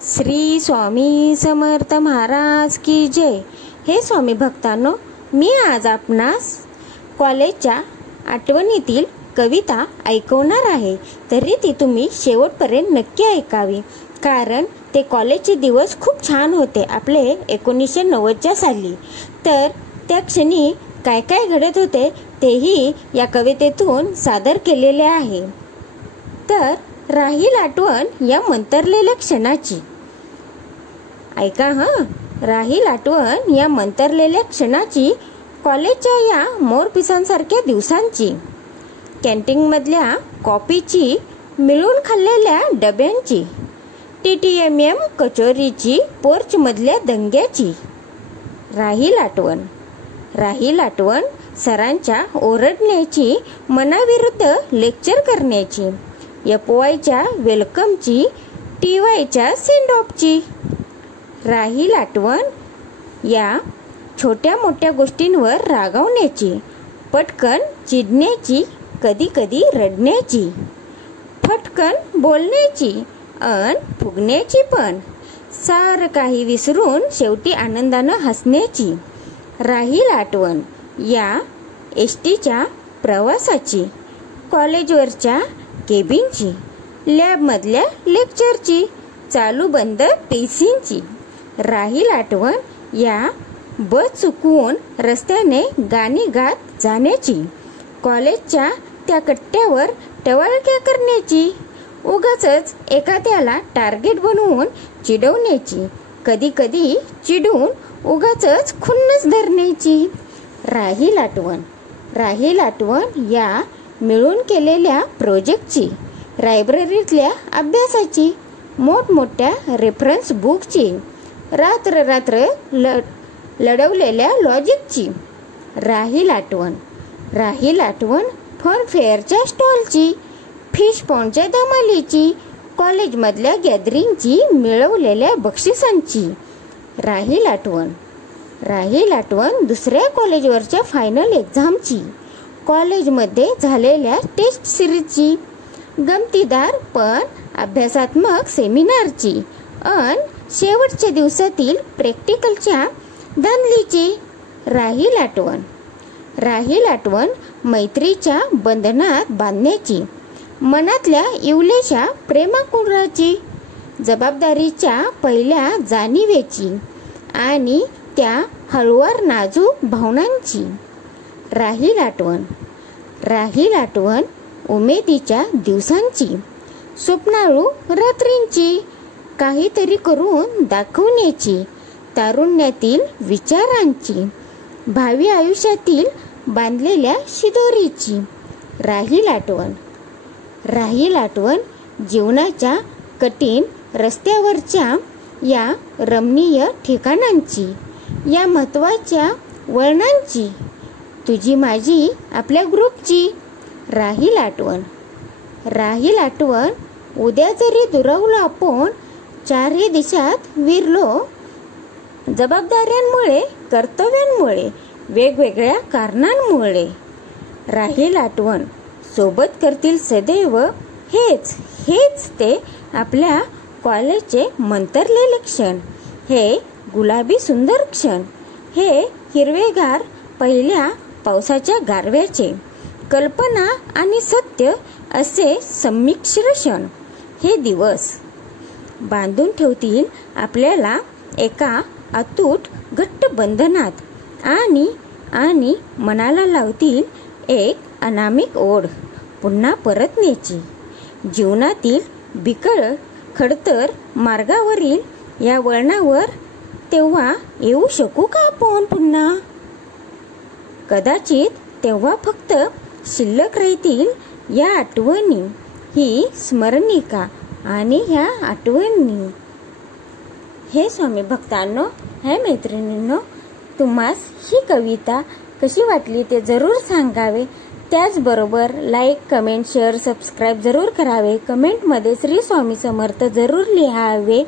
श्री स्वामी समर्थ महाराज की जय। हे स्वामी भक्तांनो, मी आज आपणास कॉलेजच्या आठवणीतील कविता ऐकवणार आहे। तरी ती तुम्ही शेवटपर्यंत नक्की ऐकावी, कारण ते कॉलेजचे दिवस खूप छान होते आपले 1990च्या साली। तर त्या क्षणी काय काय घडत होते तेही या कवितेतून सादर केलेले आहे। तर राहील आठवण या मंतरलेल्या क्षणाची। ऐका राहील आठवण या मंतरलेल्या क्षणाची, कॉलेजच्या या मोरपिसांसारख्या दिवसांची, कॅन्टीन मधल्या कॉफीची, मिळून खाल्लेल्या डब्यांची, TTMM कचोरीची, पोर्च मधल्या दंग्याची। राहील आठवण सरांच्या ओरडण्याची, मनाविरुद्ध लेक्चर करण्याची, FYच्या वेलकमची, TYच्या सेंड ऑफची। राहील आठवण या छोट्या मोठ्या गोष्टींवर रागावण्याची, पटकन चिडण्याची, कधी कधी रडण्याची, फटकन बोलण्याची अन फुगण्याची, पण सारं काही विसरून शेवटी आनंदानं हसण्याची। राहील आठवण या STच्या प्रवासाची, कॉलेजवरच्या केबिनची, लॅबमधल्या लेक्चरची, चालू बंद पेशींची। राहील आठवण या बस चुकवून रस्त्याने गाणी गात जाण्याची, कॉलेजच्या त्या कट्ट्यावर टवाळक्या करण्याची, उगाचच एखाद्याला टार्गेट बनवून चिडवण्याची, कधी कधी चिडून उगाचच खुन्नस धरण्याची। राहील आठवण या मिळून केलेल्या प्रोजेक्टची, लायब्ररीतल्या अभ्यासाची, मोठमोठ्या रेफरन्स बुकची, रात्र लढवलेल्या लॉजिकची। राहील आठवण फन फेअरच्या स्टॉलची, फिश पॉन्डच्या धमालीची, कॉलेजमधल्या गॅदरिंगची, मिळवलेल्या बक्षिसांची। राहील आठवण दुसऱ्या कॉलेजवरच्या फायनल एक्झामची, कॉलेजमध्ये झालेल्या टेस्ट सिरीजची, गमतीदार पण अभ्यासात्मक सेमिनारची, अन शेवटच्या दिवसातील प्रॅक्टिकलच्या धांदलीची। राहील आठवण मैत्रीच्या बंधनात बांधण्याची, मनातल्या इवलेशा प्रेमाकुळाची, जबाबदारीच्या पहिल्या जाणीवेची आणि त्या हळुवार नाजूक भावनांची। राहील आठवण उमेदीच्या दिवसांची, स्वप्नाळू रात्रींची, काहीतरी करून दाखवण्याची, तारुण्यातील विचारांची, भावी आयुष्यातील बांधलेल्या शिदोरीची। राहील आठवण जीवनाच्या कठीण रस्त्यावरच्या या रमणीय ठिकाणांची, या महत्वाच्या वळणांची, तुझी माझी आपल्या ग्रुपची। राहील आठवण उद्या जरी दुरावलो आपण, चारही दिशात विरलो, जबाबदाऱ्यांमुळे, कर्तव्यांमुळे, वेगवेगळ्या कारणांमुळे। राहील आठवण सोबत करतील सदैव हेच ते आपल्या कॉलेजचे मंतरलेले क्षण, हे गुलाबी सुंदर क्षण, हे हिरवेगार पहिल्या पावसाच्या गारव्याचे, कल्पना आणि सत्य असे संमिश्र क्षण, हे दिवस बांधून ठेवतील आपल्याला एका अतूट घट्ट बंधनात आणि मनाला लावतील एक अनामिक ओढ पुन्हा परतण्याची। जीवनातील बिकट खडतर मार्गावरील या वळणावर तेव्हा येऊ शकू का आपण पुन्हा? कदाचित तेव्हा फक्त शिल्लक राहतील या आठवणी, ही स्मरणिका आणि ह्या आठवणी। हे स्वामी भक्तांनो, हे मैत्रिणींनो, तुम्हास ही कविता कशी वाटली ते जरूर सांगावे। त्याचबरोबर लाईक, कमेंट, शेअर, सबस्क्राईब जरूर करावे। कमेंटमध्ये श्री स्वामी समर्थ जरूर लिहावे।